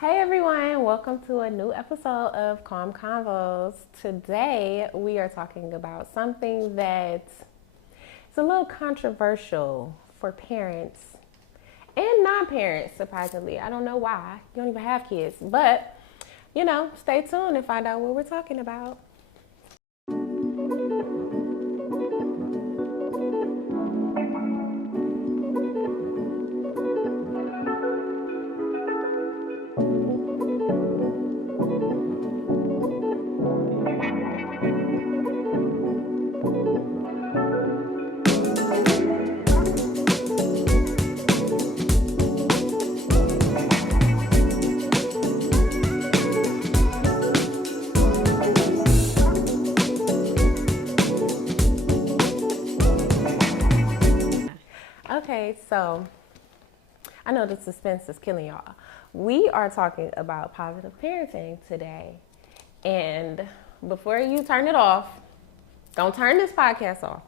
Hey everyone, welcome to a new episode of Calm Convos. Today we are talking about something that's a little controversial for parents and non-parents, surprisingly. I don't know why. You don't even have kids, but stay tuned and find out what we're talking about. Okay, so I know the suspense is killing y'all. We are talking about positive parenting today. And before you turn it off, don't turn this podcast off.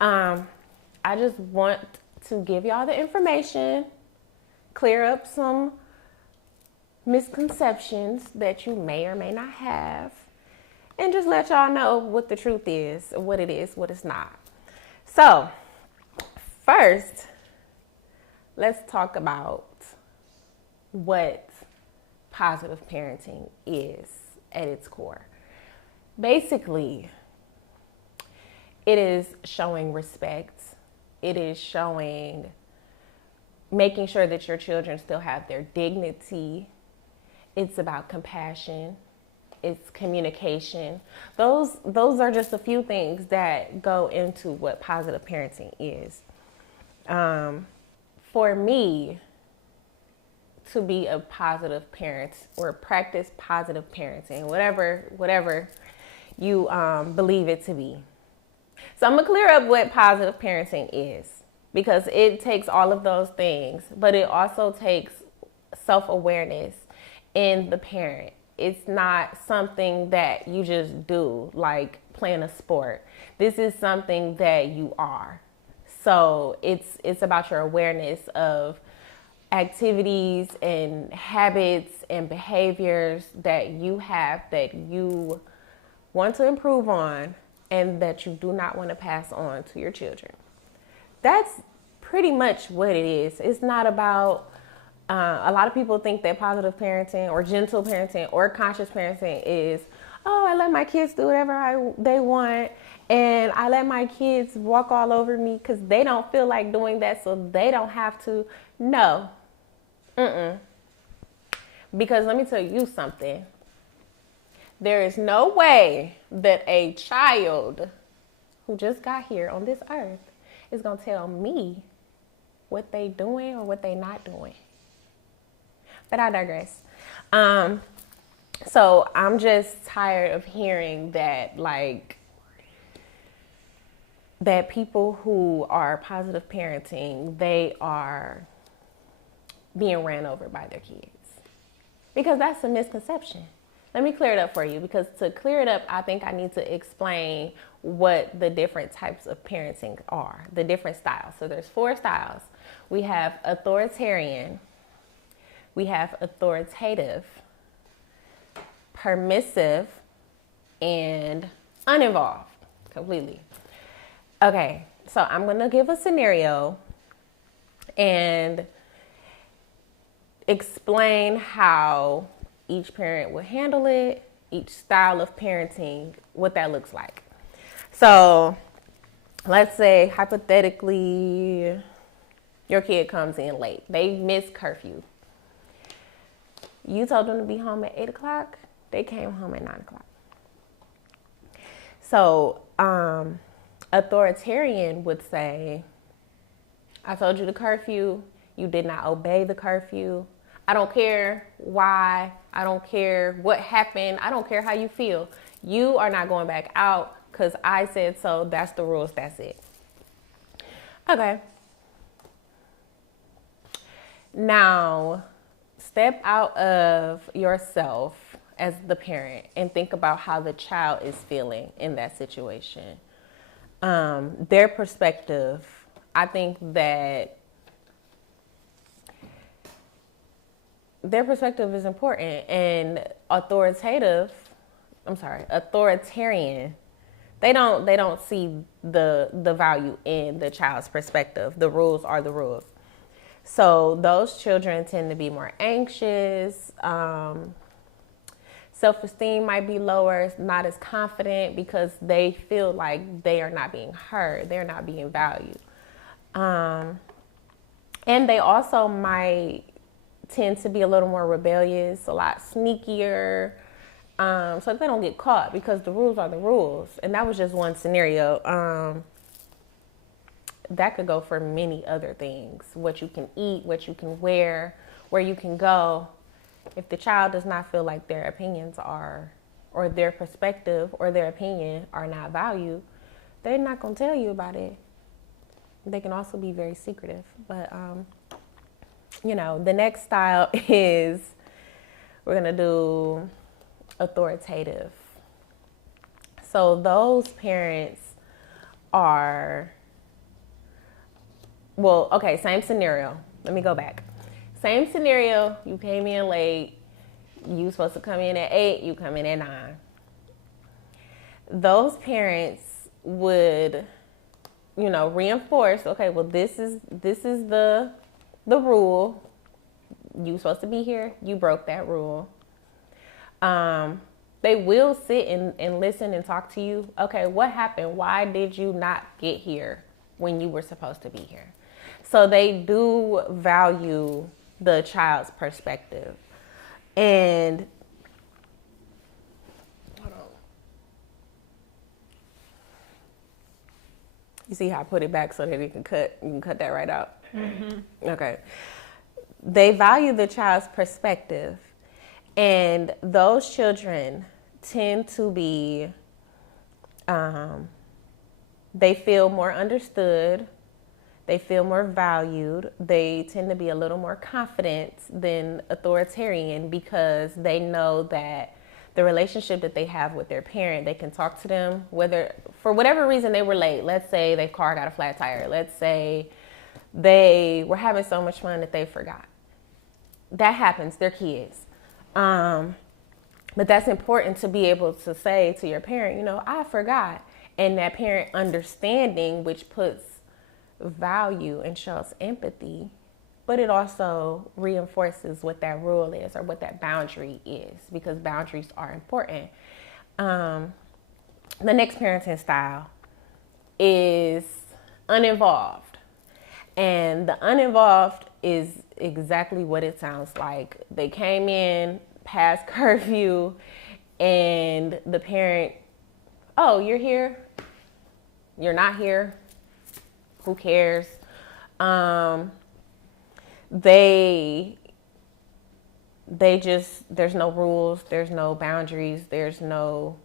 I just want to give y'all the information, clear up some misconceptions that you may or may not have, and just let y'all know what the truth is, what it is, what it's not. So, first, let's talk about what positive parenting is at its core. Basically, it is showing respect. It is making sure that your children still have their dignity. It's about compassion. It's communication. Those are just a few things that go into what positive parenting is. For me, to be a positive parent or practice positive parenting, whatever you believe it to be. So I'm gonna clear up what positive parenting is, because it takes all of those things, but it also takes self-awareness in the parent. It's not something that you just do like playing a sport. This is something that you are. So it's about your awareness of activities and habits and behaviors that you have that you want to improve on and that you do not want to pass on to your children. That's pretty much what it is. It's not about, a lot of people think that positive parenting or gentle parenting or conscious parenting is, oh, I let my kids do whatever they want, and I let my kids walk all over me because they don't feel like doing that, so they don't have to. No. Because let me tell you something. There is no way that a child who just got here on this earth is going to tell me what they doing or what they not doing. But I digress. So I'm just tired of hearing that, that people who are positive parenting, they are being ran over by their kids. Because that's a misconception. Let me clear it up for you, because to clear it up, I think I need to explain what the different types of parenting are, the different styles. So there's 4 styles. We have authoritarian, we have authoritative, permissive, and uninvolved completely. Okay, so I'm gonna give a scenario and explain how each parent would handle it, each style of parenting, what that looks like. So let's say hypothetically your kid comes in late. They miss curfew. You told them to be home at 8 o'clock. They came home at 9 o'clock. So authoritarian would say, I told you the curfew. You did not obey the curfew. I don't care why. I don't care what happened. I don't care how you feel. You are not going back out because I said so. That's the rules. That's it. Okay. Now, step out of yourself as the parent and think about how the child is feeling in that situation. Their perspective, I think that their perspective is important. And authoritarian, they don't see the value in the child's perspective. The rules are the rules. So those children tend to be more anxious. Self-esteem might be lower, not as confident because they feel like they are not being heard. They're not being valued. And they also might tend to be a little more rebellious, a lot sneakier, so that they don't get caught, because the rules are the rules. And that was just one scenario. That could go for many other things. What you can eat, what you can wear, where you can go. If the child does not feel like their opinions are, or their perspective or their opinion are not valued, they're not going to tell you about it. They can also be very secretive. But, the next style is, we're going to do authoritative. So those parents are, same scenario. Let me go back. Same scenario. You came in late. You supposed to come in at 8. You come in at 9. Those parents would, reinforce. Okay, well, this is the rule. You supposed to be here. You broke that rule. They will sit and listen and talk to you. Okay, what happened? Why did you not get here when you were supposed to be here? So they do value the child's perspective. And hold on. You see how I put it back so that you can cut that right out? Mm-hmm. Okay. They value the child's perspective, and those children tend to be, they feel more understood. They feel more valued. They tend to be a little more confident than authoritarian, because they know that the relationship that they have with their parent, they can talk to them, whether for whatever reason they were late. Let's say their car got a flat tire. Let's say they were having so much fun that they forgot. That happens. They're kids. But that's important to be able to say to your parent, I forgot. And that parent understanding, which puts value and shows empathy, but it also reinforces what that rule is or what that boundary is, because boundaries are important. The next parenting style is uninvolved. And the uninvolved is exactly what it sounds like. They came in past curfew and the parent, oh, you're here? You're not here? Who cares? They just, there's no rules, there's no boundaries, there's no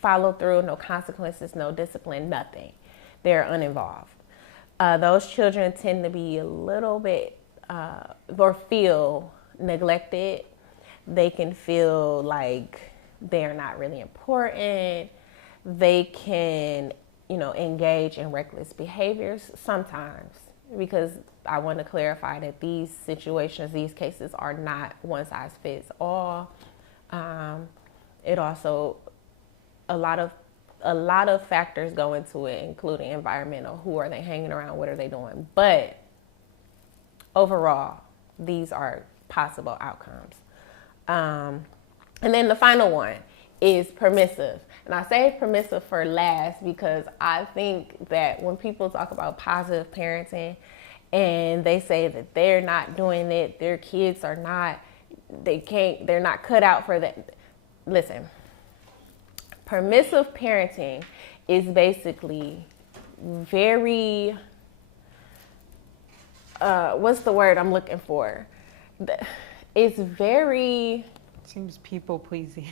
follow through, no consequences, no discipline, nothing. They're uninvolved. Those children tend to be a little bit, or feel neglected. They can feel like they're not really important. They can, engage in reckless behaviors sometimes, because I want to clarify that these situations, these cases are not one size fits all. It also, a lot of factors go into it, including environmental. Who are they hanging around? What are they doing? But overall, these are possible outcomes. And then the final one is permissive. And I say permissive for last because I think that when people talk about positive parenting and they say that they're not doing it, their kids are not, they're not cut out for that. Listen, permissive parenting is basically very, what's the word I'm looking for? It's very... Seems people pleasing.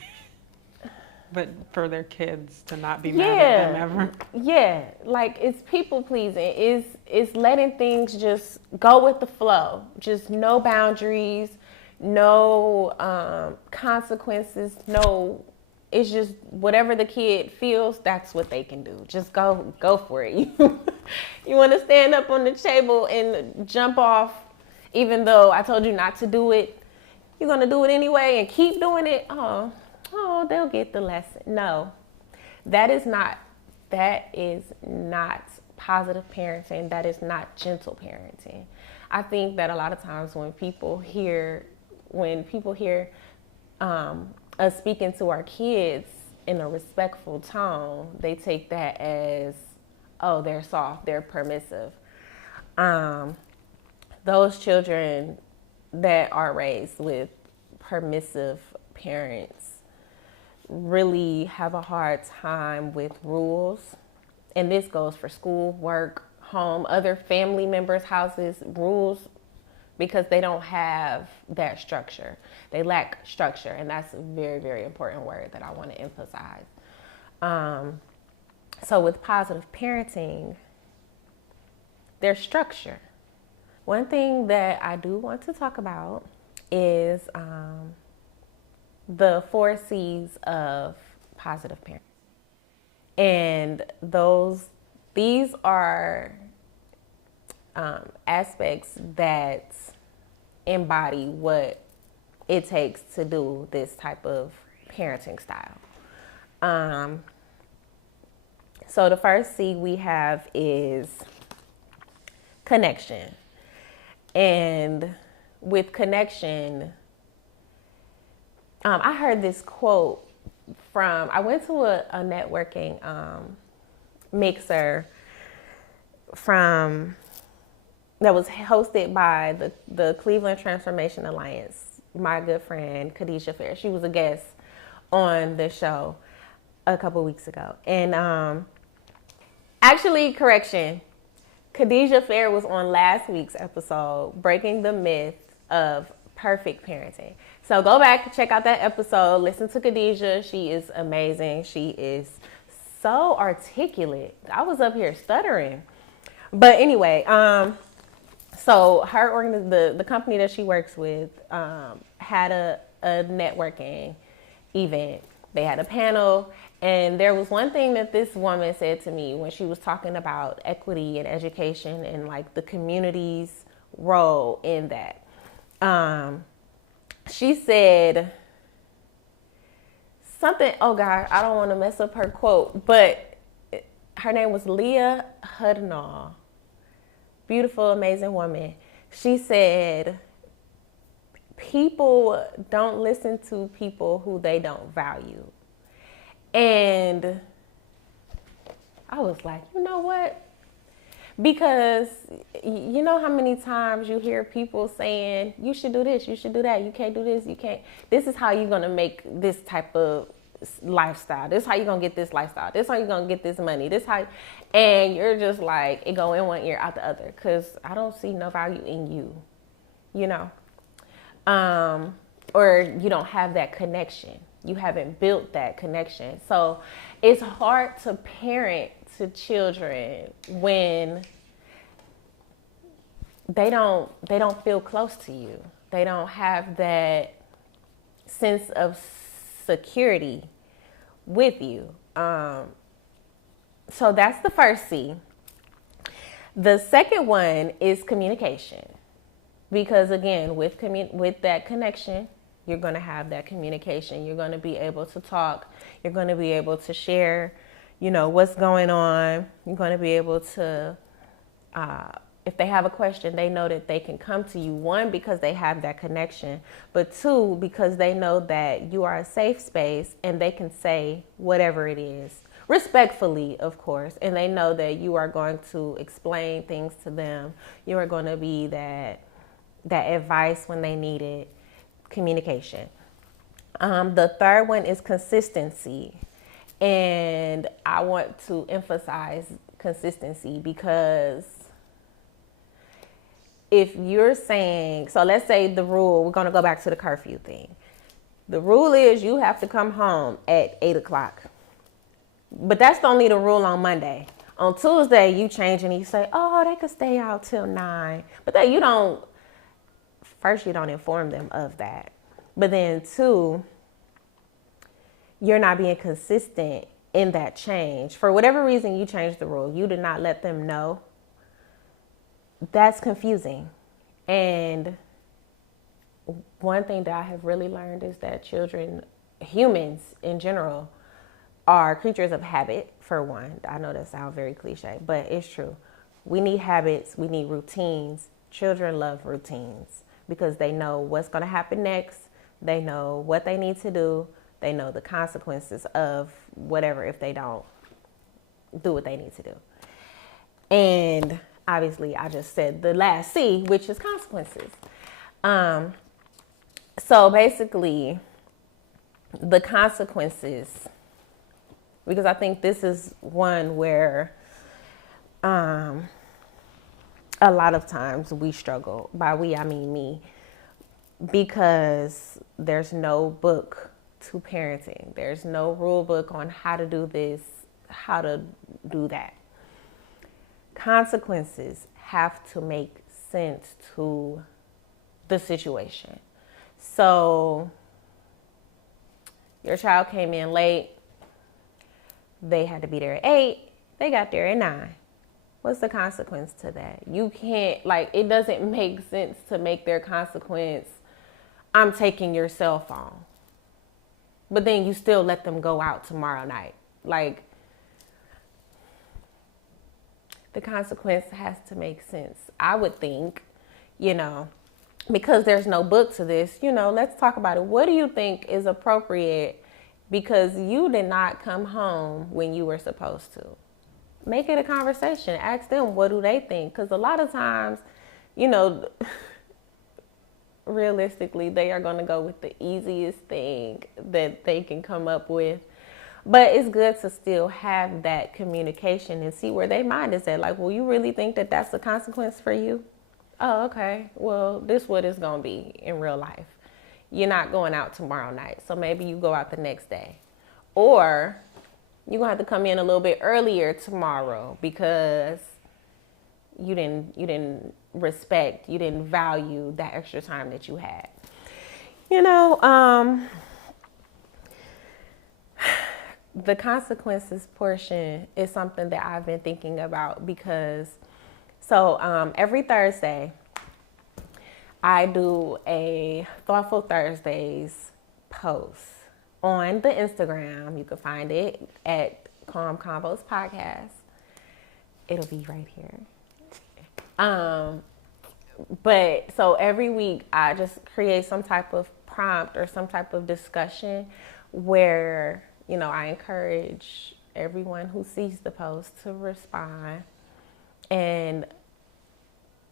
But for their kids to not be mad at them ever. Yeah, like it's people pleasing. It's letting things just go with the flow. Just no boundaries, no consequences, no. It's just whatever the kid feels, that's what they can do. Just go for it. You want to stand up on the table and jump off, even though I told you not to do it. you're going to do it anyway and keep doing it. Oh, they'll get the lesson. No, that is not positive parenting. That is not gentle parenting. I think that a lot of times when people hear us speaking to our kids in a respectful tone, they take that as, oh, they're soft, they're permissive. Those children that are raised with permissive parents really have a hard time with rules. And this goes for school, work, home, other family members' houses, rules, because they don't have that structure. They lack structure, and that's a very, very important word that I want to emphasize. So with positive parenting, there's structure. One thing that I do want to talk about is the 4 C's of positive parenting. And these are aspects that embody what it takes to do this type of parenting style. So the first C we have is connection. And with connection, I heard this quote I went to a networking mixer that was hosted by the Cleveland Transformation Alliance. My good friend, Khadijah Fair. She was a guest on the show a couple weeks ago. And actually, correction, Khadijah Fair was on last week's episode, breaking the myth of perfect parenting. So go back, check out that episode, listen to Khadijah. She is amazing. She is so articulate. I was up here stuttering. But anyway, so the company that she works with had a networking event. They had a panel, and there was one thing that this woman said to me when she was talking about equity and education and like the community's role in that. She said something, oh God, I don't want to mess up her quote, but her name was Leah Hudnall. Beautiful, amazing woman. She said, people don't listen to people who they don't value. And I was like, you know what? Because you know how many times you hear people saying, you should do this, you should do that, you can't do this, you can't. This is how you're going to make this type of lifestyle. This is how you're going to get this lifestyle. This is how you're going to get this money. And you're just like, it go in one ear, out the other. Because I don't see no value in you, you know. Or you don't have that connection. You haven't built that connection. So it's hard to parent to children when they don't feel close to you. They don't have that sense of security with you. So that's the first C. The second one is communication. Because again, with that connection, you're going to have that communication. You're going to be able to talk. You're going to be able to share, what's going on. You're going to be able to, if they have a question, they know that they can come to you. 1, because they have that connection. But 2, because they know that you are a safe space and they can say whatever it is. Respectfully, of course. And they know that you are going to explain things to them. You are going to be that advice when they need it. Communication. The third one is consistency. And I want to emphasize consistency because if you're saying, so let's say the rule, we're going to go back to the curfew thing. The rule is you have to come home at 8 o'clock. But that's only the rule on Monday. On Tuesday, you change and you say, oh, they could stay out till 9. But then you don't inform them of that. But then 2, you're not being consistent in that change. For whatever reason you changed the rule, you did not let them know. That's confusing. And one thing that I have really learned is that humans in general, are creatures of habit, for one. I know that sounds very cliche, but it's true. We need habits, we need routines. Children love routines because they know what's going to happen next. They know what they need to do. They know the consequences of whatever if they don't do what they need to do. And obviously, I just said the last C, which is consequences. So basically, the consequences, because I think this is one where a lot of times we struggle. By we, I mean me, because there's no book to parenting. There's no rule book on how to do this, how to do that. Consequences have to make sense to the situation. So your child came in late. They had to be there at 8. They got there at 9. What's the consequence to that? You can't, it doesn't make sense to make their consequence, I'm taking your cell phone. But then you still let them go out tomorrow night. The consequence has to make sense. I would think, because there's no book to this, let's talk about it. What do you think is appropriate because you did not come home when you were supposed to? Make it a conversation. Ask them, what do they think? Because a lot of times, realistically, they are going to go with the easiest thing that they can come up with. But it's good to still have that communication and see where their mind is at. Well, you really think that that's a consequence for you? Oh, okay. Well, this is what it's going to be in real life. You're not going out tomorrow night, so maybe you go out the next day. Or you're going to have to come in a little bit earlier tomorrow because you didn't respect, you didn't value that extra time that you had. The consequences portion is something that I've been thinking about because, every Thursday, I do a Thoughtful Thursdays post on the Instagram. You can find it at Calm Combos Podcast. It'll be right here. But so every week I just create some type of prompt or some type of discussion where, I encourage everyone who sees the post to respond. And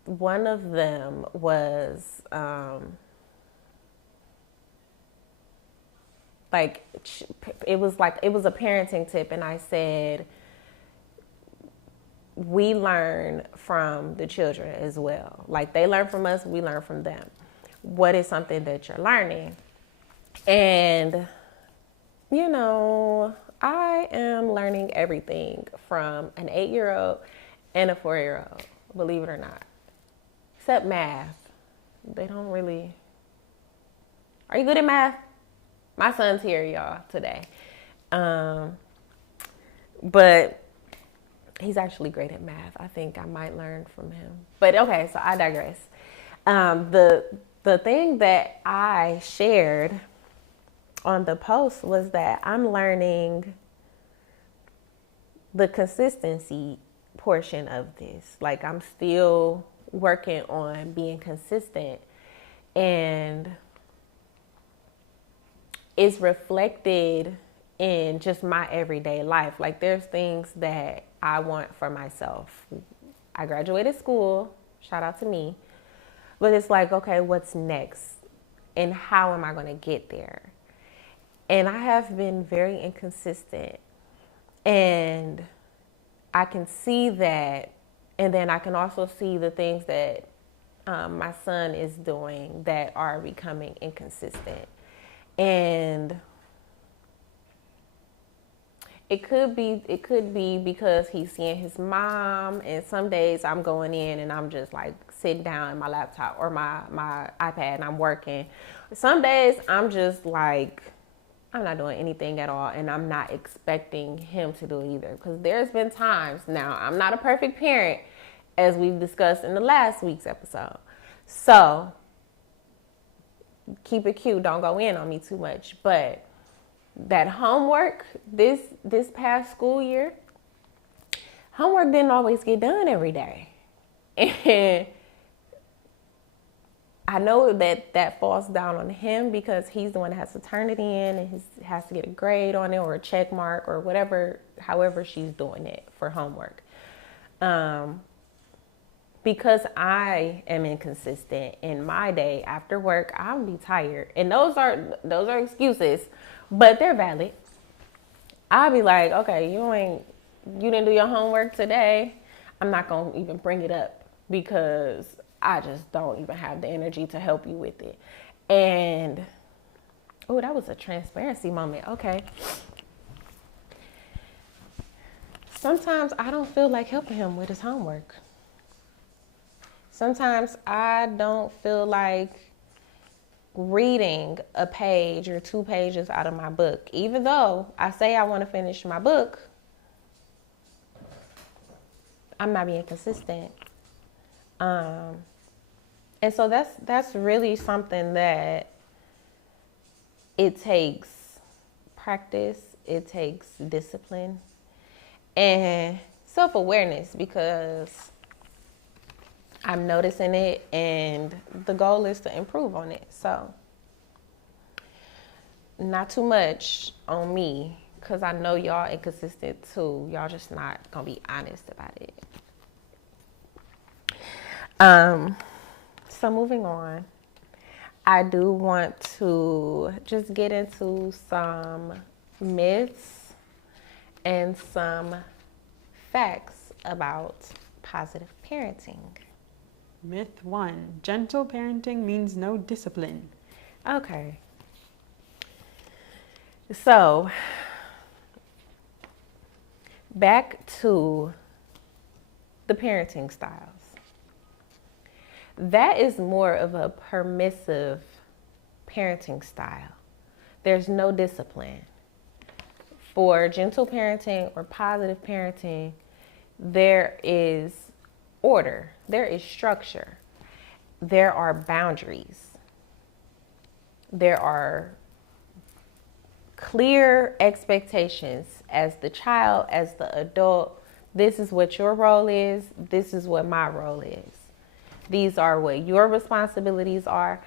one of them was, it was a parenting tip. And I said, we learn from the children as well. They learn from us, we learn from them. What is something that you're learning? And, I am learning everything from an 8-year-old and a 4-year-old, believe it or not. Except math. They don't really. Are you good at math? My son's here, y'all, today. But he's actually great at math. I think I might learn from him. But okay, so I digress. The thing that I shared on the post was that I'm learning the consistency portion of this. I'm still working on being consistent, and it's reflected in just my everyday life. There's things that I want for myself. I graduated school, shout out to me, but it's okay, what's next? And how am I going to get there? And I have been very inconsistent, and I can see that. And then I can also see the things that my son is doing that are becoming inconsistent. And it could be because he's seeing his mom, and some days I'm going in and I'm just sitting down in my laptop or my iPad and I'm working. Some days I'm just I'm not doing anything at all, and I'm not expecting him to do it either. Because there's been times, now I'm not a perfect parent, as we've discussed in the last week's episode. So keep it cute. Don't go in on me too much. But that homework, this past school year, homework didn't always get done every day. And I know that falls down on him because he's the one that has to turn it in and has to get a grade on it or a check mark or whatever, however she's doing it for homework. Because I am inconsistent in my day after work, I'll be tired. And those are excuses, but they're valid. I'll be like, okay, you didn't do your homework today. I'm not going to even bring it up because I just don't even have the energy to help you with it. And, oh, that was a transparency moment. Okay. Sometimes I don't feel like helping him with his homework. Sometimes I don't feel like reading a page or 2 pages out of my book. Even though I say I want to finish my book, I'm not being consistent. And so that's really something that it takes practice, it takes discipline, and self-awareness, because I'm noticing it and the goal is to improve on it. So not too much on me, because I know y'all inconsistent too. Y'all just not gonna be honest about it. So moving on, I do want to just get into some myths and some facts about positive parenting. Myth 1, gentle parenting means no discipline. Okay. So, back to the parenting styles. That is more of a permissive parenting style. There's no discipline. For gentle parenting or positive parenting, there is order, there is structure, there are boundaries, there are clear expectations as the child, as the adult. This is what your role is, this is what my role is. These are what your responsibilities are.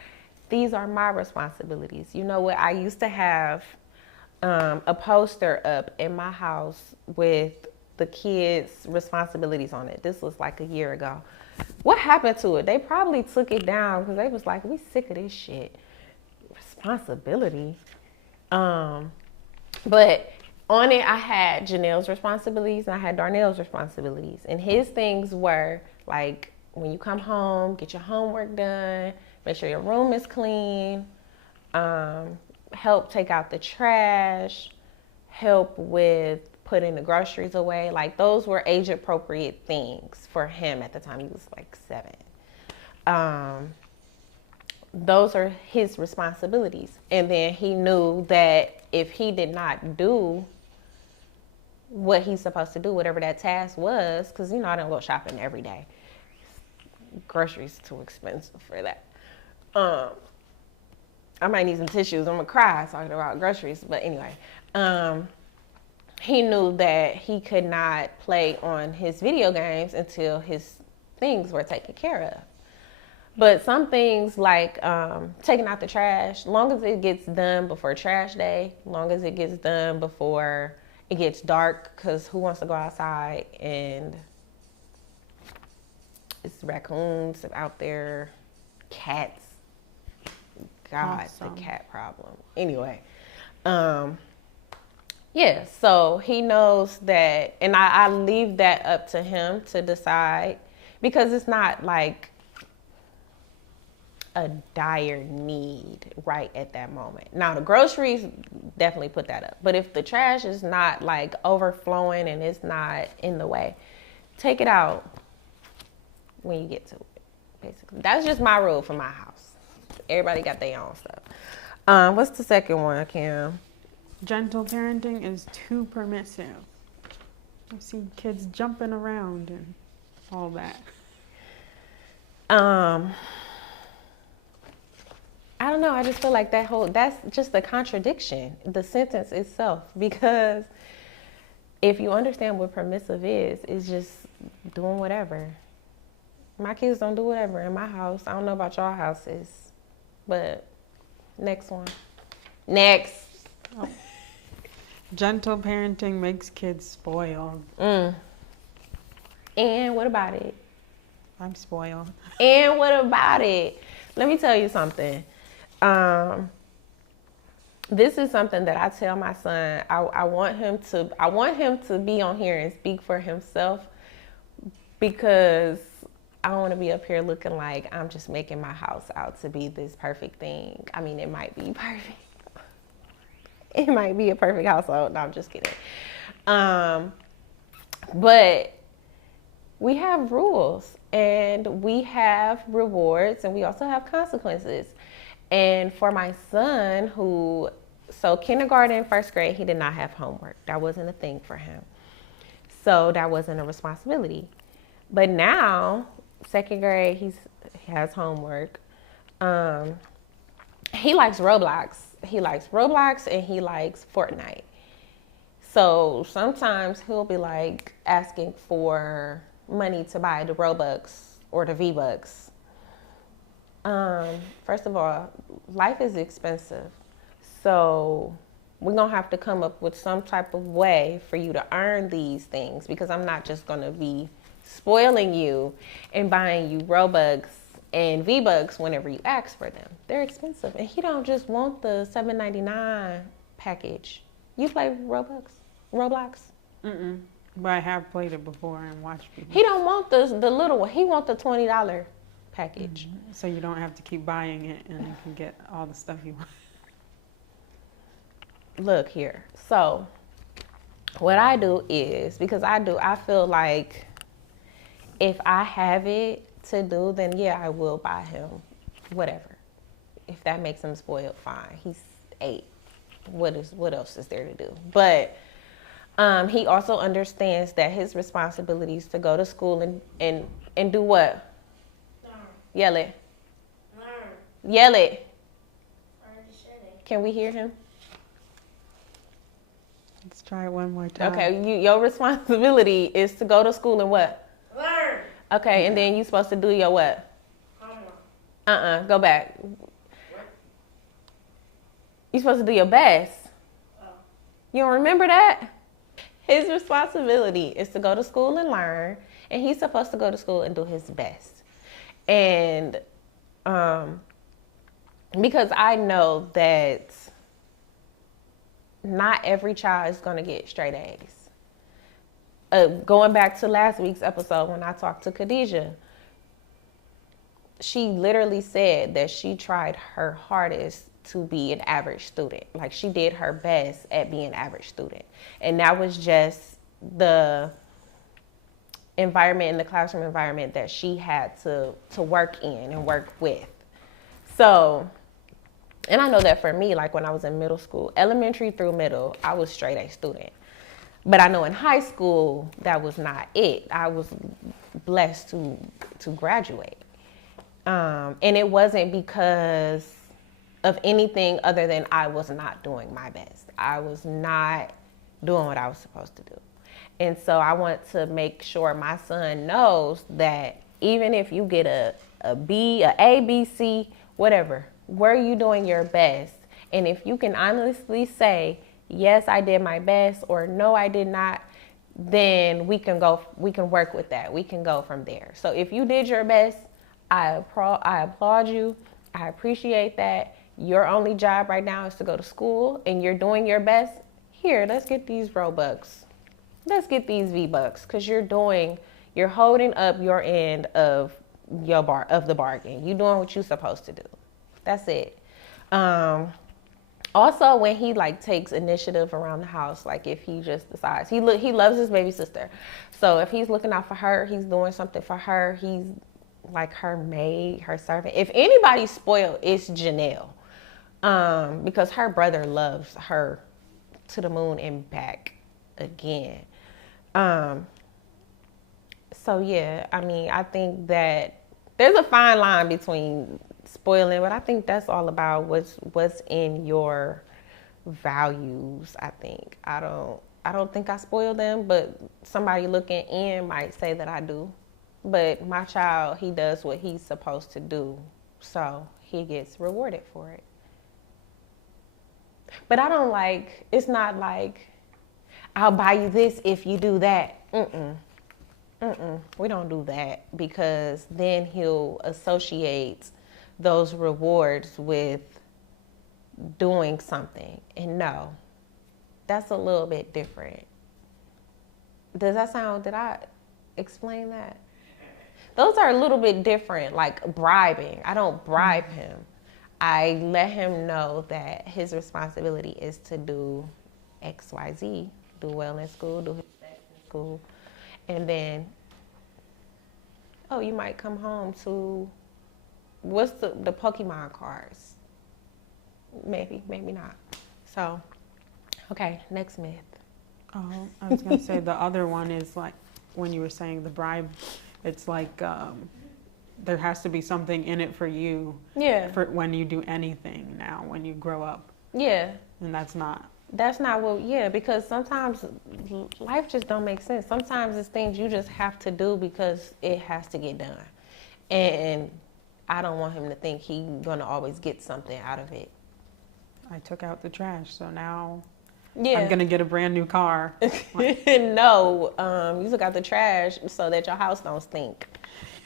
These are my responsibilities. You know what? I used to have a poster up in my house with the kids' responsibilities on it. This was like a year ago. What happened to it? They probably took it down because they was like, we sick of this shit. Responsibility. But on it, I had Janelle's responsibilities and I had Darnell's responsibilities. And his things were like, when you come home, get your homework done, make sure your room is clean, help take out the trash, help with putting the groceries away. Like, those were age appropriate things for him at the time. He was like 7. Those are his responsibilities. And then he knew that if he did not do what he's supposed to do, whatever that task was, because, you know, I don't go shopping every day. Groceries too expensive for that. I might need some tissues. I'm gonna cry talking about groceries. But anyway, he knew that he could not play on his video games until his things were taken care of. But some things like taking out the trash, long as it gets done before trash day, long as it gets done before it gets dark, because who wants to go outside and it's raccoons out there, cats. God, awesome. The cat problem. Anyway, yeah, so he knows that, and I leave that up to him to decide, because it's not like a dire need right at that moment. Now, the groceries, definitely put that up. But if the trash is not like overflowing and it's not in the way, take it out when you get to it, basically. That's just my rule for my house. Everybody got their own stuff. What's the second one, Cam? Gentle parenting is too permissive. I see kids jumping around and all that. I don't know. I just feel like that's just a contradiction, the sentence itself. Because if you understand what permissive is, it's just doing whatever. My kids don't do whatever in my house. I don't know about y'all houses. But next one. Next. Oh. Gentle parenting makes kids spoiled. And what about it? I'm spoiled. And what about it? Let me tell you something. This is something that I tell my son. I want him to be on here and speak for himself, because I don't want to be up here looking like I'm just making my house out to be this perfect thing. I mean, it might be perfect. It might be a perfect household. No, I'm just kidding. But we have rules and we have rewards and we also have consequences. And for my son so kindergarten, first grade, he did not have homework. That wasn't a thing for him. So that wasn't a responsibility. But now, second grade, he has homework. He likes Roblox. He likes Roblox and he likes Fortnite. So sometimes he'll be like asking for money to buy the Robux or the V-Bucks. First of all, life is expensive. So we're going to have to come up with some type of way for you to earn these things, because I'm not just going to be spoiling you and buying you Robux and V-Bucks whenever you ask for them. They're expensive. And he don't just want the $7.99 package. You play Roblox? Mm-mm. But I have played it before and watched people. He don't want the little one. He want the $20 package. Mm-hmm. So you don't have to keep buying it and you can get all the stuff you want. Look here. So what I do is, because I feel like if I have it to do, then yeah, I will buy him whatever. If that makes him spoiled, fine. He's 8. What else is there to do? But he also understands that his responsibility is to go to school and do what? Learn. Yell it. Learn. Yell it. Can we hear him? Let's try it one more time. Okay, your responsibility is to go to school and what? Learn. Okay, yeah. And then you're supposed to do your what? Homework. Go back. What? You're supposed to do your best. Oh. You don't remember that? His responsibility is to go to school and learn, and he's supposed to go to school and do his best. And because I know that not every child is going to get straight A's. Going back to last week's episode when I talked to Khadijah, she literally said that she tried her hardest to be an average student. Like, she did her best at being an average student. And that was just the environment, in the classroom environment, that she had to work in and work with. So, and I know that for me, like when I was in middle school, elementary through middle, I was straight A student. But I know in high school, that was not it. I was blessed to graduate. And it wasn't because of anything other than I was not doing my best. I was not doing what I was supposed to do. And so I want to make sure my son knows that even if you get a B, a A, B, C, whatever, were you doing your best? And if you can honestly say, yes, I did my best, or no, I did not, then we can work with that. We can go from there. So if you did your best, I applaud you. I appreciate that. Your only job right now is to go to school and you're doing your best. Here, let's get these Robux. Let's get these V-Bucks, because you're holding up your end of the bargain. You're doing what you're supposed to do. That's it. Also, when he takes initiative around the house, like if he just decides, he loves his baby sister. So if he's looking out for her, he's doing something for her, he's like her maid, her servant. If anybody's spoiled, it's Janelle. Because her brother loves her to the moon and back again. So yeah, I mean, I think that there's a fine line between spoiling, but I think that's all about what's in your values. I don't think I spoil them, but somebody looking in might say that I do. But my child, he does what he's supposed to do, so he gets rewarded for it. But I don't like, it's not like, I'll buy you this if you do that. We don't do that, because then he'll associate those rewards with doing something. And no, that's a little bit different. Did I explain that? Those are a little bit different, like bribing. I don't bribe him. I let him know that his responsibility is to do X, Y, Z, do well in school, do his best in school. And then, you might come home to, what's the Pokemon cards? Maybe not. So, okay, next myth. Oh, I was going to say the other one is like, when you were saying the bribe, it's like there has to be something in it for you. Yeah. For when you do anything now, when you grow up. Yeah. And that's not because sometimes life just don't make sense. Sometimes it's things you just have to do because it has to get done. And I don't want him to think he's going to always get something out of it. I took out the trash, so now yeah. I'm going to get a brand new car. No, you took out the trash so that your house don't stink,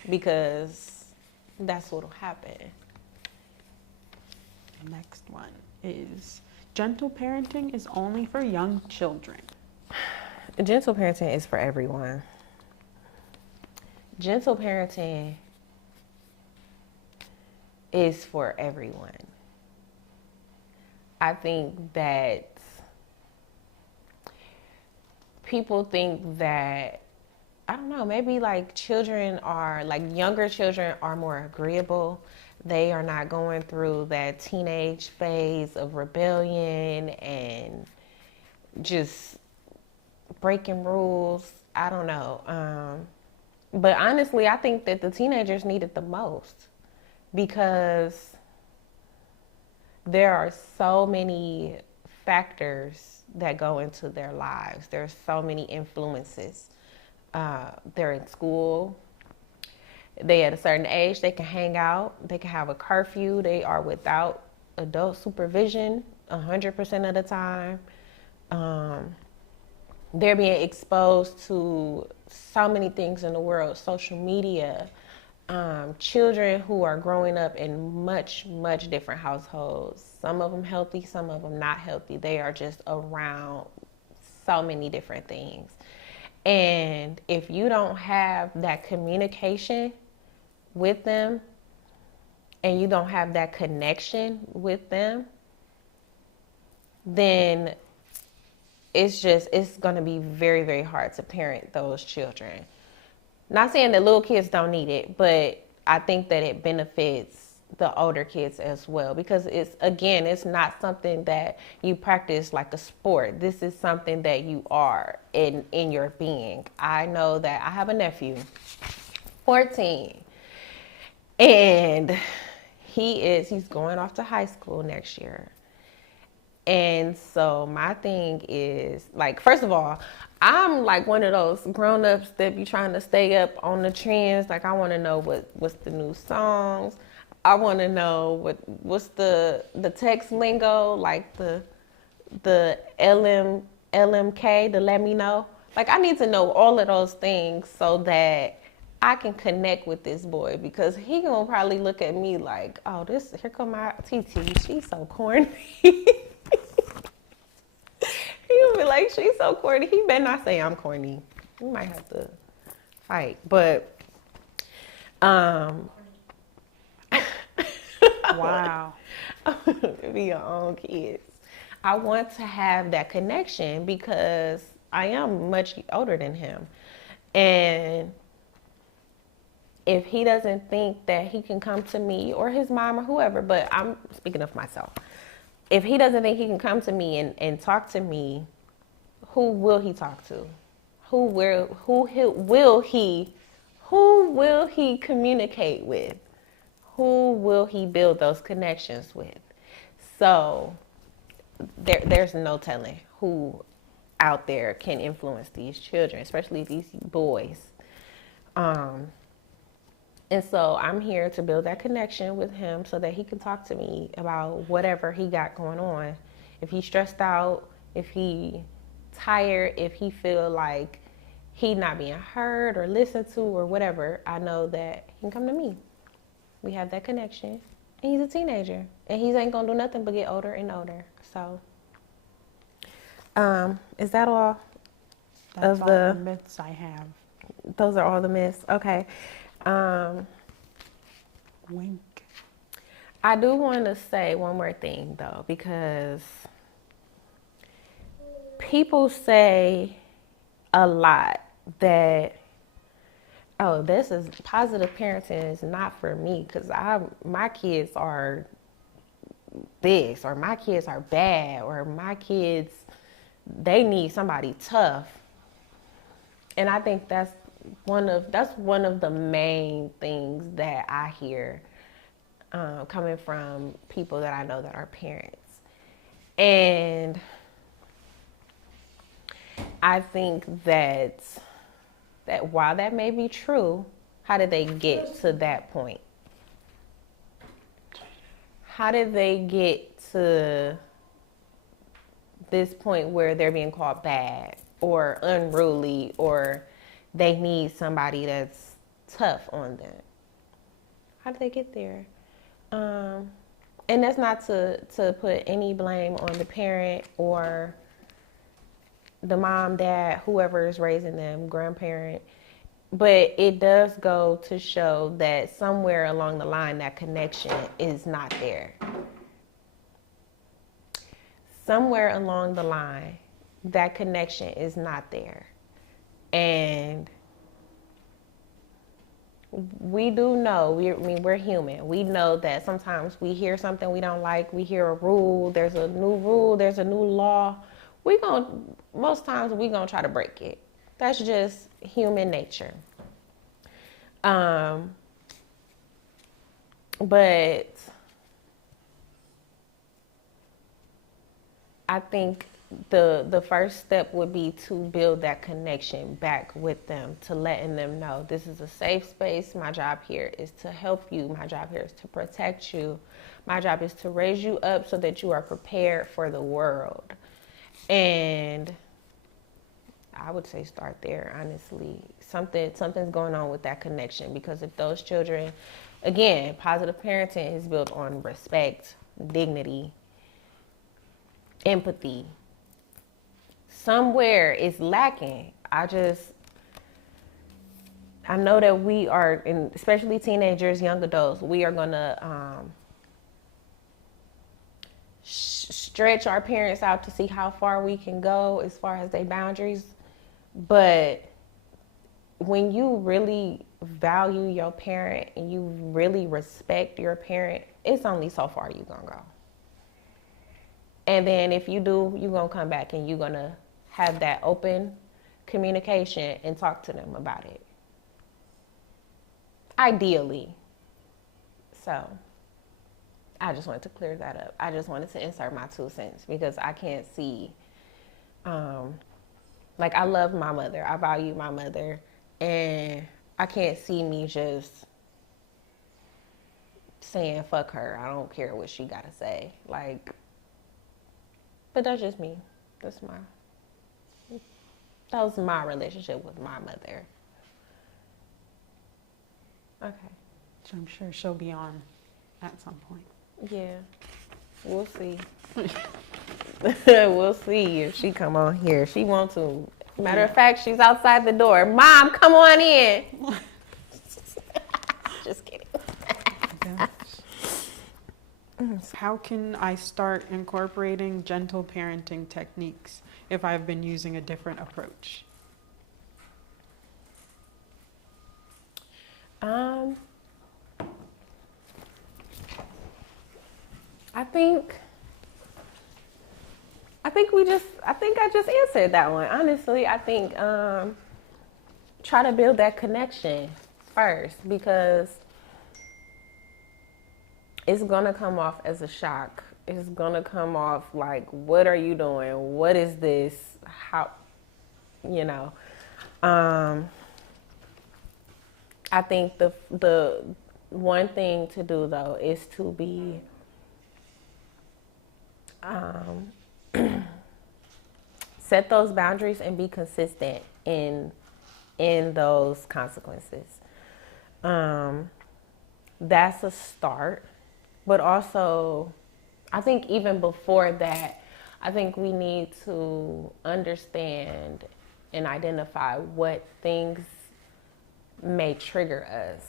because that's what'll happen. The next one is, gentle parenting is only for young children. Gentle parenting is for everyone. Gentle parenting is for everyone. I think that people think that, I don't know, maybe like younger children are more agreeable. They are not going through that teenage phase of rebellion and just breaking rules. I don't know. But honestly, I think that the teenagers need it the most, because there are so many factors that go into their lives. There's so many influences. They're in school. They at a certain age, they can hang out. They can have a curfew. They are without adult supervision 100% of the time. They're being exposed to so many things in the world, social media, children who are growing up in much, much different households. Some of them healthy, some of them not healthy. They are just around so many different things. And if you don't have that communication with them, and you don't have that connection with them, then it's going to be very, very hard to parent those children. Not saying that little kids don't need it, but I think that it benefits the older kids as well, because it's not something that you practice like a sport. This is something that you are in your being. I know that I have a nephew, 14, and he's going off to high school next year. And so my thing is, like, first of all, I'm like one of those grown-ups that be trying to stay up on the trends. Like, I want to know what's the new songs. I want to know what's the text lingo, like the LMK, the let me know. Like, I need to know all of those things so that I can connect with this boy, because he gonna probably look at me like, oh, here come my TT. She's so corny. He'll be like, she's so corny. He better not say I'm corny. We might have to fight. But, wow. Be your own kids. I want to have that connection because I am much older than him. And if he doesn't think that he can come to me or his mom or whoever, but I'm speaking of myself. If he doesn't think he can come to me and talk to me, who will he talk to? Who will he communicate with? who will he build those connections with? So there's no telling who out there can influence these children, especially these boys. And so I'm here to build that connection with him so that he can talk to me about whatever he got going on. If he's stressed out, if he tired, if he feel like he not being heard or listened to or whatever, I know that he can come to me. We have that connection. And he's a teenager. And he ain't gonna do nothing but get older and older. So is that all? That's all the myths I have. Those are all the myths. Okay. Wink. I do want to say one more thing though, because people say a lot that, oh, this is positive parenting is not for me because my kids are this, or my kids are bad, or my kids, they need somebody tough. And I think that's one of the main things that I hear coming from people that I know that are parents. And I think that while that may be true, how did they get to that point? How did they get to this point where they're being called bad or unruly, or they need somebody that's tough on them? How did they get there? And that's not to put any blame on the parent or the mom, dad, whoever is raising them, grandparent. But it does go to show that somewhere along the line, that connection is not there. Somewhere along the line, that connection is not there. And we do know, we're human. We know that sometimes we hear something we don't like. We hear a rule, there's a new rule, there's a new law. Most times we gonna try to break it. That's just human nature. But I think the first step would be to build that connection back with them, to letting them know this is a safe space. My job here is to help you. My job here is to protect you. My job is to raise you up so that you are prepared for the world. And I would say start there, honestly. Something's going on with that connection, because if those children, again, positive parenting is built on respect, dignity, empathy. Somewhere it's lacking. I know that we are, and especially teenagers, young adults, we are gonna stretch our parents out to see how far we can go as far as their boundaries. But when you really value your parent and you really respect your parent, it's only so far you're gonna go. And then if you do, you're gonna come back and you're gonna have that open communication and talk to them about it. Ideally. So I just wanted to clear that up. I just wanted to insert my 2 cents, because I can't see, like, I love my mother. I value my mother. And I can't see me just saying, fuck her. I don't care what she got to say. Like, but that's just me. That was my relationship with my mother. Okay. So I'm sure she'll be on at some point. Yeah. We'll see. We'll see if she come on here. She wants to. Matter of fact, she's outside the door. Mom, come on in. Just kidding. How can I start incorporating gentle parenting techniques if I've been using a different approach? I think I just answered that one. Honestly, I think try to build that connection first, because it's gonna come off as a shock. It's gonna come off like, what are you doing? What is this? How, you know? I think the one thing to do though is to be set those boundaries and be consistent in those consequences. That's a start, but also I think even before that, I think we need to understand and identify what things may trigger us,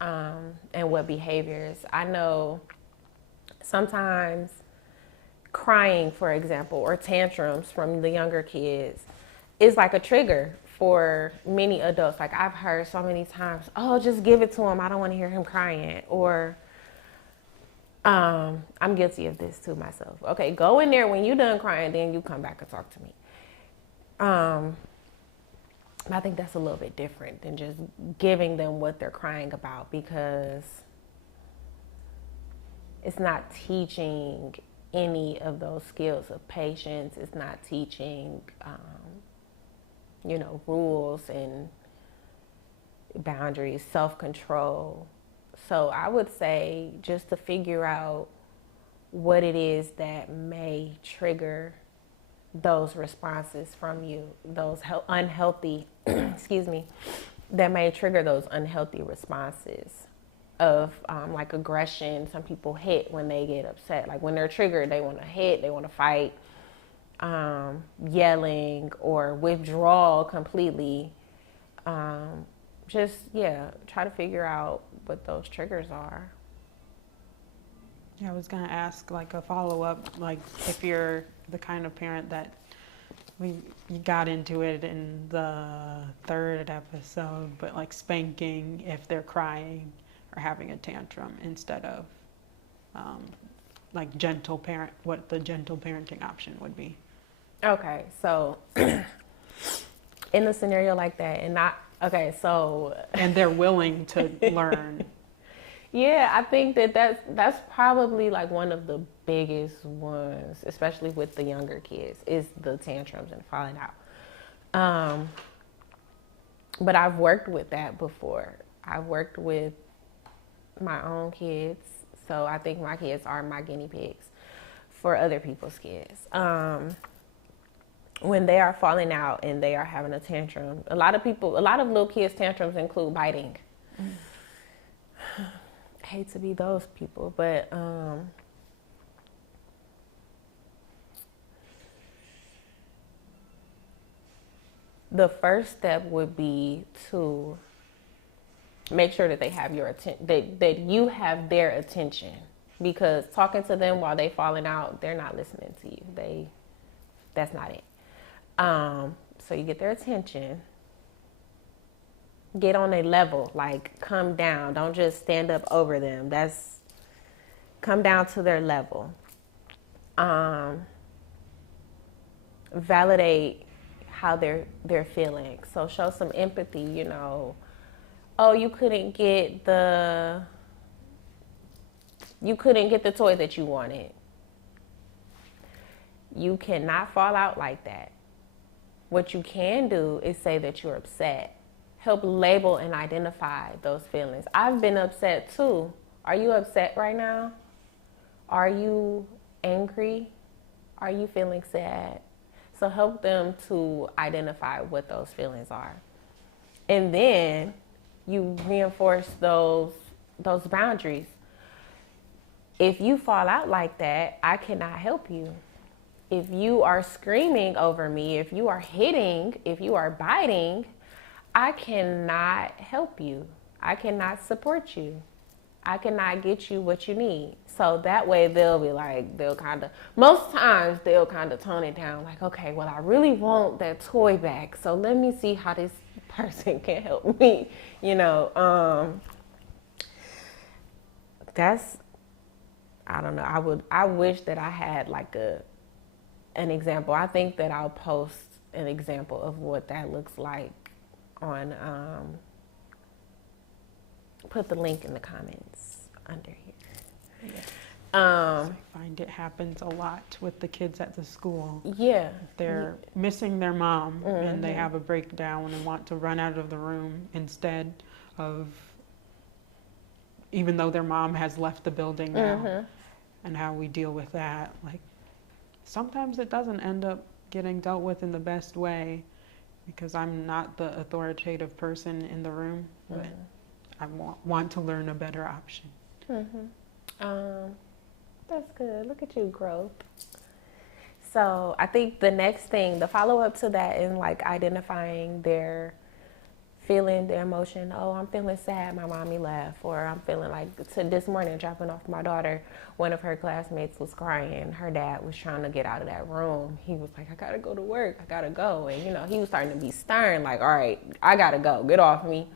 and what behaviors. I know sometimes crying, for example, or tantrums from the younger kids is like a trigger for many adults. Like I've heard so many times, oh, just give it to him. I don't want to hear him crying. Or I'm guilty of this too myself. Okay, go in there when you're done crying, then you come back and talk to me. I think that's a little bit different than just giving them what they're crying about, because it's not teaching any of those skills of patience. It's not teaching, rules and boundaries, self-control. So I would say just to figure out what it is that may trigger those responses from you, those unhealthy, excuse me, that may trigger those unhealthy responses of like aggression. Some people hit when they get upset. Like when they're triggered, they want to hit, they want to fight, yelling or withdrawal completely. Try to figure out what those triggers are. Yeah, I was going to ask like a follow-up, like if you're the kind of parent that you got into it in the third episode, but like spanking if they're crying or having a tantrum instead of like gentle parent, what the gentle parenting option would be. Okay, so in a scenario like that, and they're willing to learn. Yeah, I think that's probably like one of the biggest ones, especially with the younger kids, is the tantrums and falling out. But I've worked with that before. I've worked with my own kids, so I think my kids are my guinea pigs for other people's kids. When they are falling out and they are having a tantrum, a lot of little kids' tantrums include biting. I hate to be those people, but the first step would be to make sure that they have your attention, that you have their attention, because talking to them while they falling out, they're not listening to you. That's not it. So you get their attention. Get on a level, like come down. Don't just stand up over them. Come down to their level. Validate how they're feeling. So show some empathy, Oh, you couldn't get the toy that you wanted. You cannot fall out like that. What you can do is say that you're upset. Help label and identify those feelings. I've been upset too. Are you upset right now? Are you angry? Are you feeling sad? So help them to identify what those feelings are. And then you reinforce those boundaries. If you fall out like that, I cannot help you. If you are screaming over me, if you are hitting, if you are biting, I cannot help you. I cannot support you. I cannot get you what you need. So that way most times they'll kind of tone it down. Like, okay, well, I really want that toy back. So let me see how this person can help me. I don't know. I wish that I had like an example. I think that I'll post an example of what that looks like on, put the link in the comments under here. I find it happens a lot with the kids at the school. Yeah. They're missing their mom and they have a breakdown and want to run out of the room instead of, even though their mom has left the building now, and how we deal with that. Like, sometimes it doesn't end up getting dealt with in the best way because I'm not the authoritative person in the room, but I want to learn a better option. That's good. Look at you, growth. So I think the next thing, the follow-up to that is like identifying their feeling, their emotion. Oh, I'm feeling sad, my mommy left. Or I'm feeling like, this morning dropping off my daughter, one of her classmates was crying. Her dad was trying to get out of that room. He was like, I gotta go to work, I gotta go. And he was starting to be stern, like, all right, I gotta go, get off me.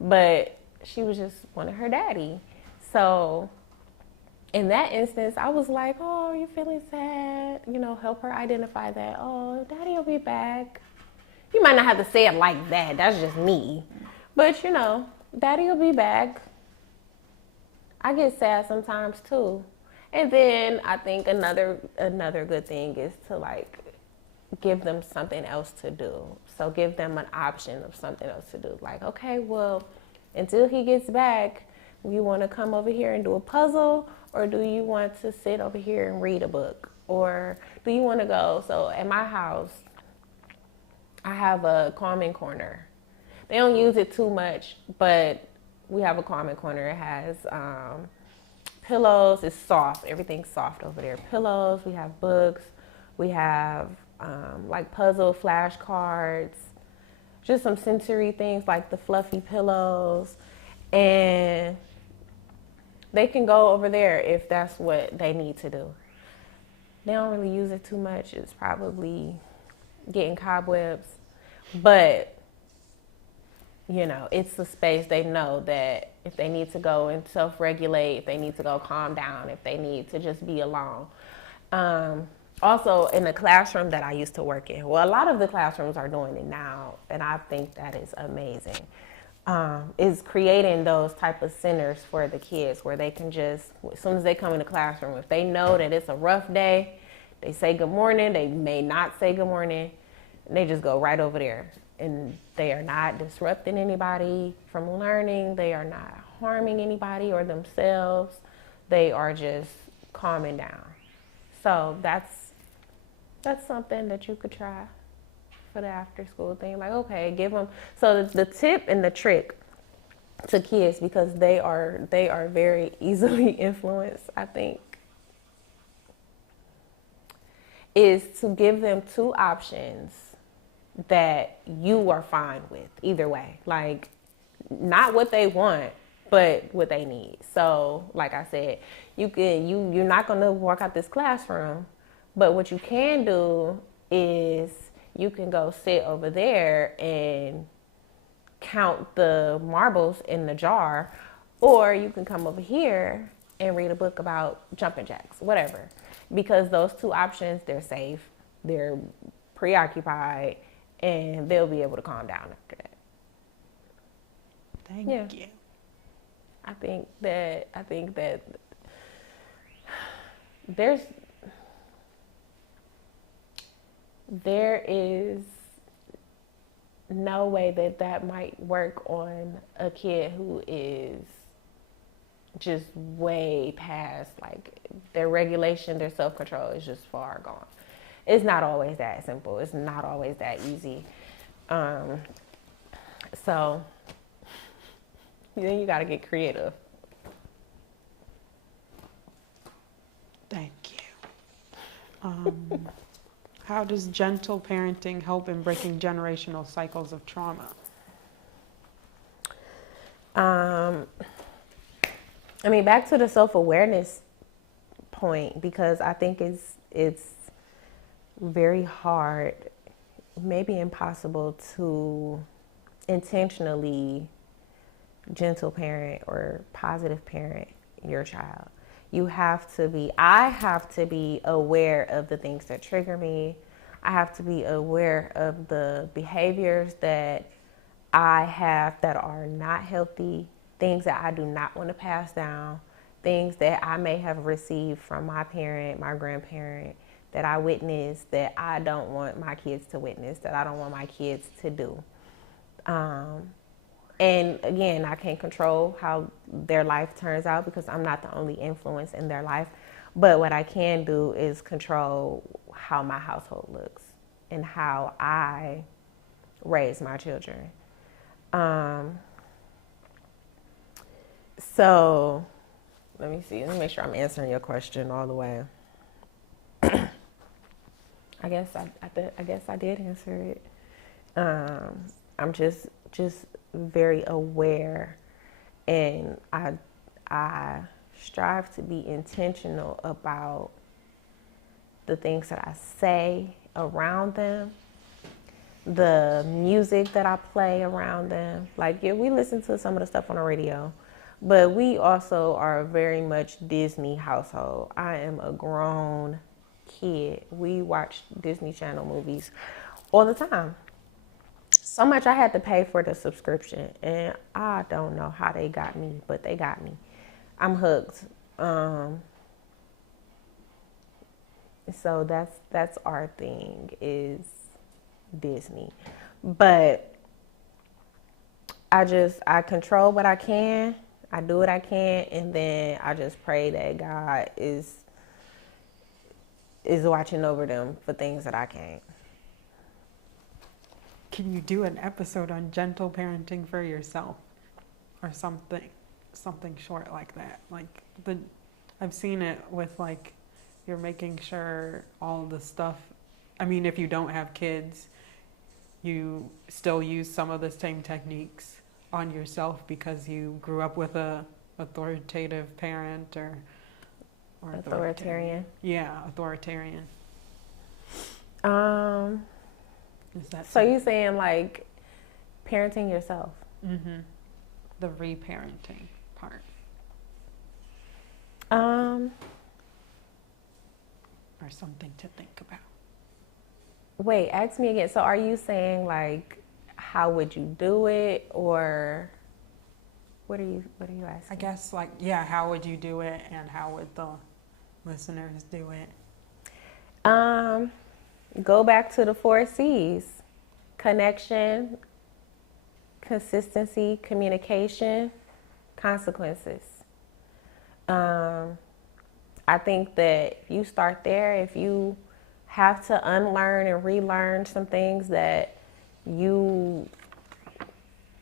But she was just wanting her daddy. So in that instance, I was like, oh, you're feeling sad. Help her identify that. Oh, daddy will be back. You might not have to say it like that. That's just me. But, daddy will be back. I get sad sometimes too. And then I think another good thing is to like give them something else to do. So give them an option of something else to do. Like, okay, well, until he gets back, you want to come over here and do a puzzle, or do you want to sit over here and read a book? Or do you want to go? So at my house, I have a calming corner. They don't use it too much, but we have a calming corner. It has pillows. It's soft. Everything's soft over there. Pillows. We have books. We have like puzzle flashcards. Just some sensory things like the fluffy pillows. And they can go over there if that's what they need to do. They don't really use it too much. It's probably getting cobwebs. But, it's a space they know that if they need to go and self-regulate, if they need to go calm down, if they need to just be alone. Also, in the classroom that I used to work in, well, a lot of the classrooms are doing it now, and I think that is amazing, is creating those type of centers for the kids where they can just, as soon as they come in the classroom, if they know that it's a rough day, they say good morning, they may not say good morning, and they just go right over there. And they are not disrupting anybody from learning. They are not harming anybody or themselves. They are just calming down. So that's something that you could try for the after school thing. Like, okay, give them. So the tip and the trick to kids, because they are very easily influenced, I think, is to give them two options that you are fine with either way. Like, not what they want, but what they need. So like I said, you're not going to walk out this classroom, but what you can do is you can go sit over there and count the marbles in the jar, or you can come over here and read a book about jumping jacks, whatever. Because those two options, they're safe, they're preoccupied, and they'll be able to calm down after that. Thank you. I think that there is no way that might work on a kid who is just way past, like, their regulation, their self-control is just far gone. It's not always that simple. It's not always that easy. So then you got to get creative. Thank you. How does gentle parenting help in breaking generational cycles of trauma? Back to the self-awareness point, because I think it's very hard, maybe impossible, to intentionally gentle parent or positive parent your child. I have to be aware of the things that trigger me. I have to be aware of the behaviors that I have that are not healthy, things that I do not want to pass down. things that I may have received from my parent, my grandparent, that I witnessed, that I don't want my kids to witness, that I don't want my kids to do. And again, I can't control how their life turns out because I'm not the only influence in their life. But what I can do is control how my household looks and how I raise my children. So let me see. Let me make sure I'm answering your question all the way. I guess I did answer it. I'm just very aware, and I strive to be intentional about the things that I say around them, the music that I play around them. Like, yeah, we listen to some of the stuff on the radio, but we also are a very much Disney household. I am a grown kid. We watch Disney Channel movies all the time. So much I had to pay for the subscription, and I don't know how they got me, but they got me. I'm hooked. So that's our thing, is Disney. But I control what I can. I do what I can, and then I just pray that God is watching over them for things that I can't. Can you do an episode on gentle parenting for yourself, or something short like that? Like I've seen it with, like, you're making sure all the stuff. I mean, if you don't have kids, you still use some of the same techniques on yourself because you grew up with a authoritative parent or Authoritarian. Yeah, authoritarian. Is that so you saying, like, parenting yourself? Mm-hmm. The reparenting part. Or something to think about. Wait, ask me again. So are you saying, like, how would you do it, or what are you asking? I guess, like, yeah, how would you do it, and how would the listeners do it? Go back to the 4 C's: connection, consistency, communication, consequences. I think that if you start there, if you have to unlearn and relearn some things that you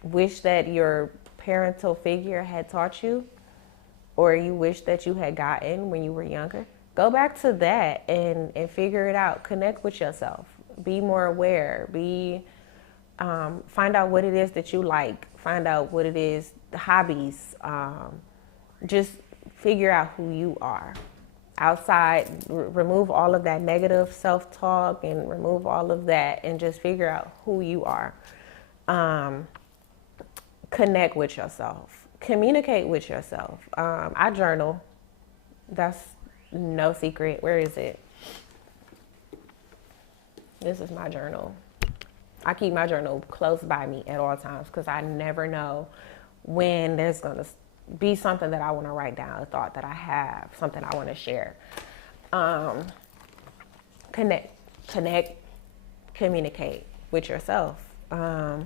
wish that your parental figure had taught you, or you wish that you had gotten when you were younger, go back to that and figure it out. Connect with yourself. Be more aware. Find out what it is that you like. Find out what it is, the hobbies. Just figure out who you are. Outside, remove all of that negative self-talk and remove all of that, and just figure out who you are. Connect with yourself. Communicate with yourself. I journal. That's no secret. Where is it? This is my journal. I keep my journal close by me at all times because I never know when there's going to be something that I want to write down, a thought that I have, something I want to share. Connect, communicate with yourself. But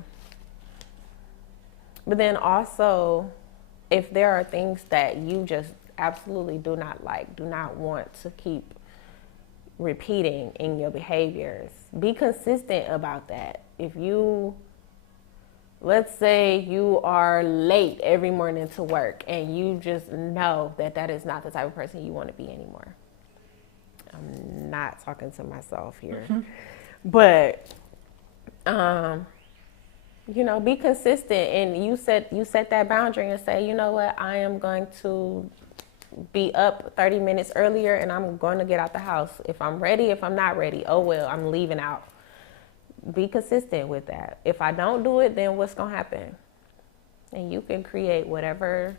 then also, if there are things that you just absolutely do not like, do not want to keep repeating in your behaviors, be consistent about that. If you, let's say you are late every morning to work and you just know that that is not the type of person you want to be anymore. I'm not talking to myself here. Mm-hmm. But, be consistent, and you set that boundary and say, you know what, I am going to be up 30 minutes earlier and I'm going to get out the house. If I'm ready, if I'm not ready, oh well, I'm leaving out. Be consistent with that. If I don't do it, then what's going to happen? And you can create whatever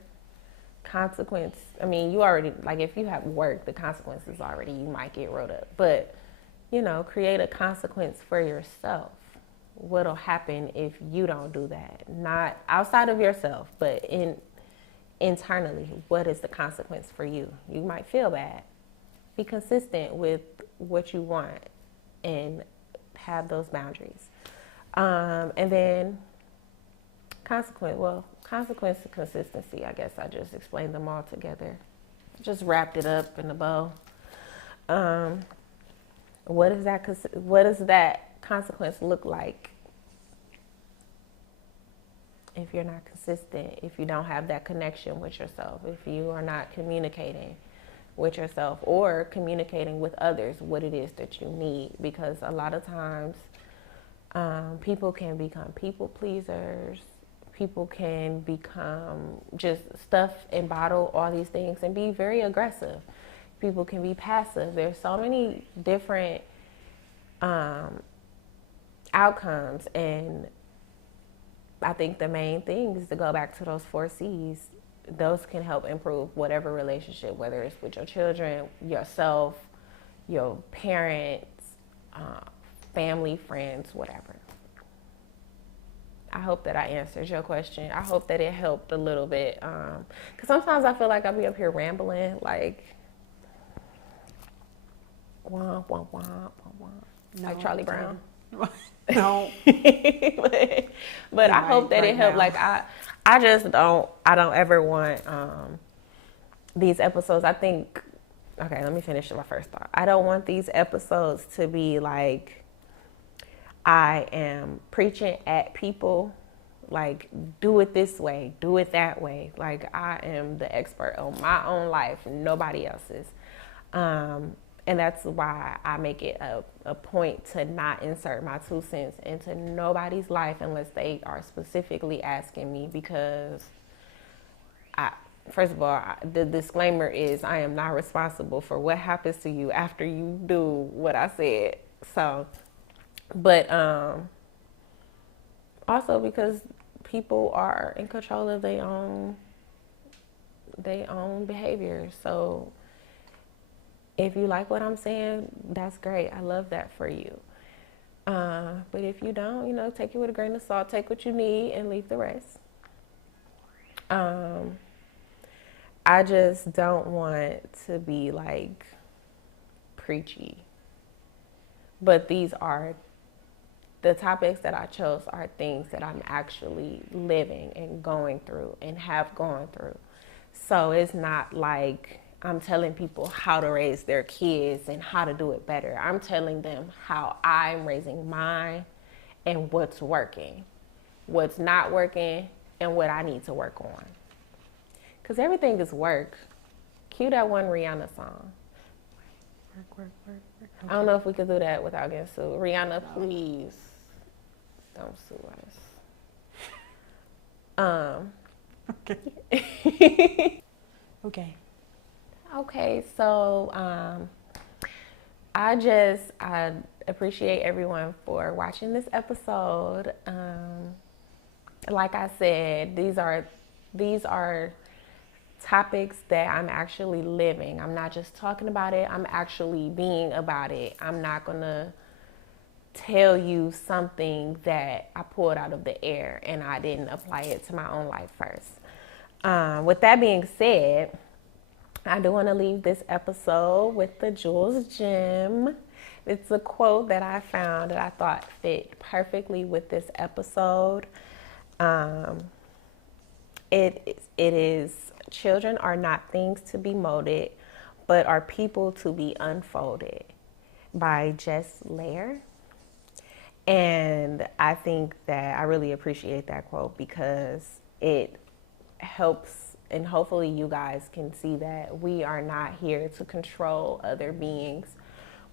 consequence. I mean, you already, like, if you have work, the consequences already, you might get wrote up. But, create a consequence for yourself. What'll happen if you don't do that? Not outside of yourself, but internally, what is the consequence for you? You might feel bad. Be consistent with what you want and have those boundaries. And then consequence and consistency. I guess I just explained them all together. Just wrapped it up in a bow. What does that consequence look like if you're not consistent, if you don't have that connection with yourself, if you are not communicating with yourself or communicating with others what it is that you need? Because a lot of times people can become people pleasers. People can become just stuff and bottle all these things and be very aggressive. People can be passive. There's so many different outcomes, and I think the main thing is to go back to those 4 C's. Those can help improve whatever relationship, whether it's with your children, yourself, your parents, family, friends, whatever. I hope that I answered your question. I hope that it helped a little bit. Because sometimes I feel like I'll be up here rambling, like, wah, wah, wah, wah, wah, like Charlie Brown. No. but I hope that it helped. Now. Like, I don't ever want these episodes. Okay, let me finish my first thought. I don't want these episodes to be like, I am preaching at people, like, do it this way, do it that way. Like, I am the expert on my own life, nobody else's. And that's why I make it a point to not insert my 2 cents into nobody's life unless they are specifically asking me, because first of all, the disclaimer is I am not responsible for what happens to you after you do what I said. So, but also because people are in control of their own behavior. So if you like what I'm saying, that's great. I love that for you. But if you don't, take it with a grain of salt. Take what you need and leave the rest. I just don't want to be like preachy. But the topics that I chose are things that I'm actually living and going through and have gone through. So it's not like I'm telling people how to raise their kids and how to do it better. I'm telling them how I'm raising mine and what's working, what's not working, and what I need to work on. Because everything is work. Cue that one Rihanna song. Work. Okay. I don't know if we could do that without getting sued. Rihanna, please don't sue us. Okay. Okay, so I appreciate everyone for watching this episode. Like I said, these are topics that I'm actually living. I'm not just talking about it, I'm actually being about it. I'm not gonna tell you something that I pulled out of the air and I didn't apply it to my own life first. With that being said, I do want to leave this episode with the Jules Gem. It's a quote that I found that I thought fit perfectly with this episode. It is, children are not things to be molded, but are people to be unfolded, by Jess Lair. And I think that I really appreciate that quote because it helps. And hopefully you guys can see that we are not here to control other beings.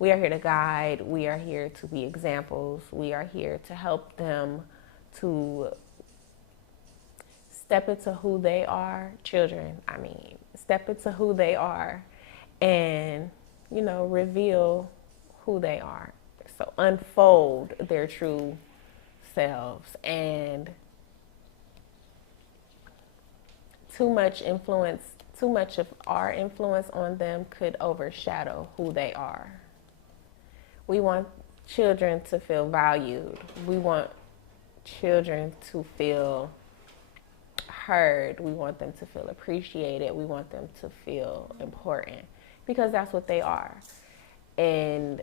We are here to guide. We are here to be examples. We are here to help them to step into who they are. Children, step into who they are and, reveal who they are. So unfold their true selves. And too much of our influence on them could overshadow who they are. We want children to feel valued. We want children to feel heard. We want them to feel appreciated. We want them to feel important because that's what they are. And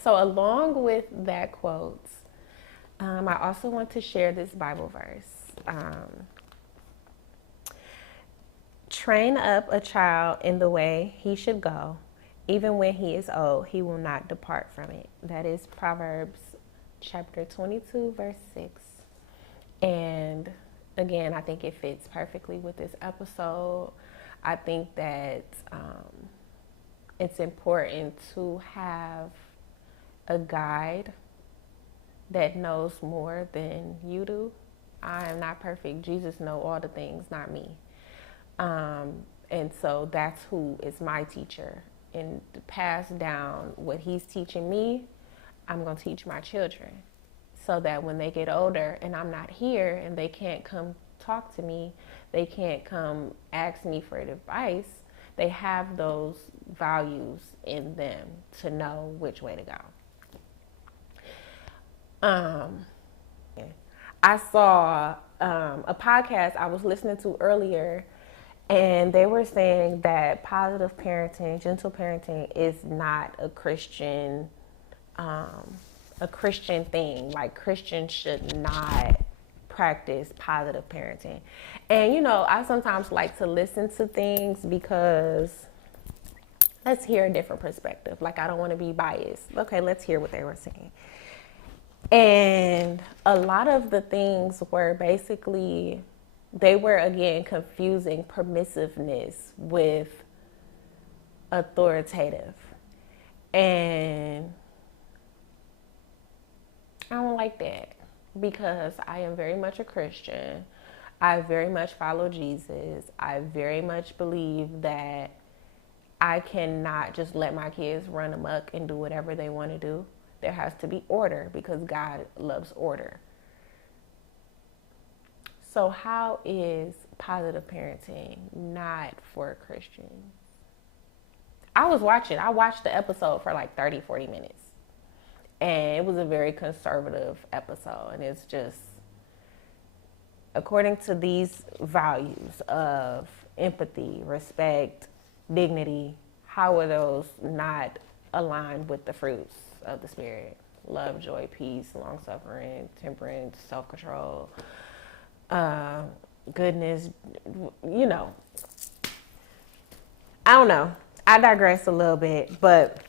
so along with that quote, I also want to share this Bible verse. Train up a child in the way he should go. Even when he is old, he will not depart from it. That is Proverbs chapter 22, verse 6. And again, I think it fits perfectly with this episode. I think that it's important to have a guide that knows more than you do. I am not perfect. Jesus knows all the things, not me. And so that's who is my teacher. And to pass down what he's teaching me, I'm going to teach my children. So that when they get older and I'm not here and they can't come talk to me, they can't come ask me for advice, they have those values in them to know which way to go. I saw a podcast I was listening to earlier, and they were saying that positive parenting, gentle parenting is not a Christian thing. Like, Christians should not practice positive parenting. And, you know, I sometimes like to listen to things because let's hear a different perspective. Like, I don't want to be biased. Okay, let's hear what they were saying. And a lot of the things were basically, they were, again, confusing permissiveness with authoritative. And I don't like that because I am very much a Christian. I very much follow Jesus. I very much believe that I cannot just let my kids run amok and do whatever they want to do. There has to be order because God loves order. So how is positive parenting not for Christians? I watched the episode for like 30, 40 minutes. And it was a very conservative episode. And it's just, according to these values of empathy, respect, dignity, how are those not aligned with the fruits of the Spirit? Love, joy, peace, long-suffering, temperance, self-control, goodness, you know. I don't know. I digress a little bit, but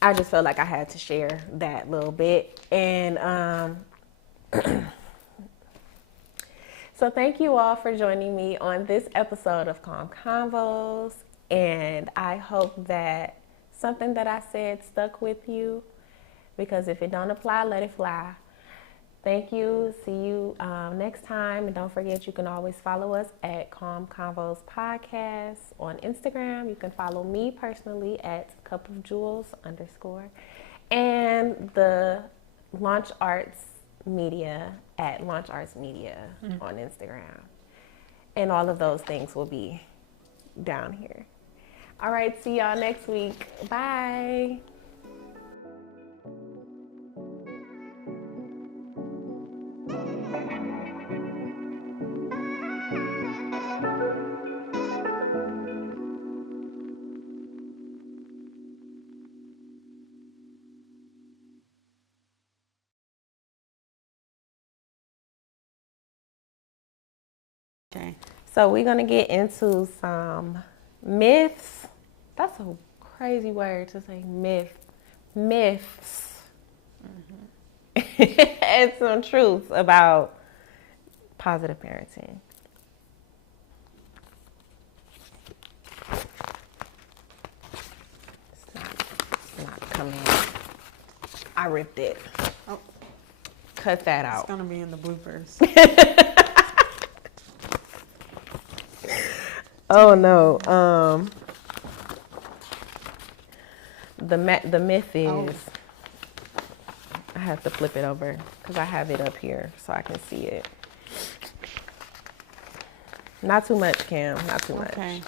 I just felt like I had to share that little bit. And so thank you all for joining me on this episode of Calm Convos. And I hope that something that I said stuck with you, because if it don't apply, let it fly. Thank you. See you next time. And don't forget, you can always follow us at Calm Convos Podcast on Instagram. You can follow me personally at cupofjewels_. And the LaunchArts Media at LaunchArts Media on Instagram. And all of those things will be down here. All right. See y'all next week. Bye. Okay. So we're going to get into some myths. That's a crazy word to say, myths. And some truths about positive parenting. It's not coming. I ripped it. Oh, cut that out. It's gonna be in the bloopers. Oh no. The myth is, I have to flip it over because I have it up here so I can see it. Not too much, Cam. Not too much. Okay.